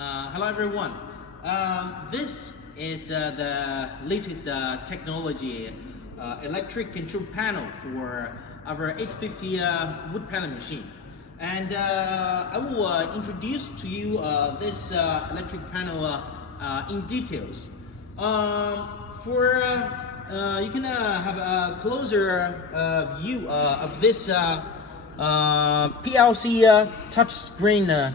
Hello everyone. This is the latest technology electric control panel for our 850 wood pellet machine. And I will introduce to you this electric panel in details. You can have a closer view of this PLC touchscreen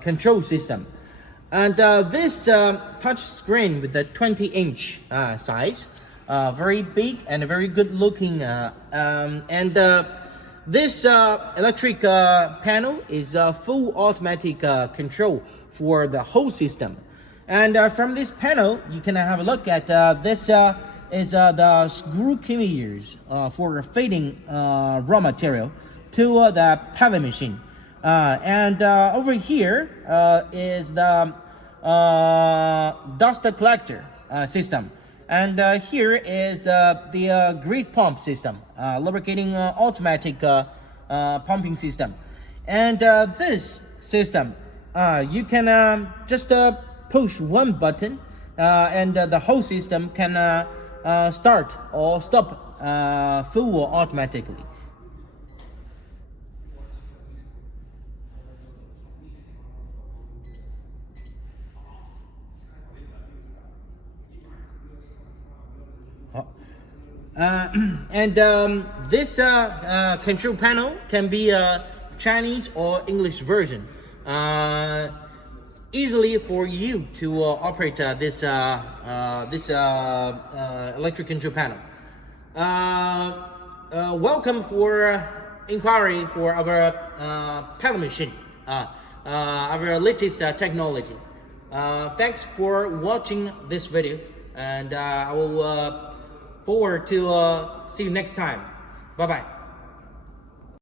control system, and this touch screen with the 20-inch size, very big and very good looking, this electric panel is a full automatic control for the whole system. And from this panel you can have a look at this is the screw conveyors for feeding raw material to the pellet machine. Over here is the dust collector system, and here is the grease pump system, lubricating automatic pumping system. And this system, you can just push one button, and the whole system can start or stop full automatically. This control panel can be a Chinese or English version, easily for you to operate this electric control panel. Welcome for inquiry for our pellet machine, our latest technology. Thanks for watching this video, and I will forward to see you next time. Bye bye.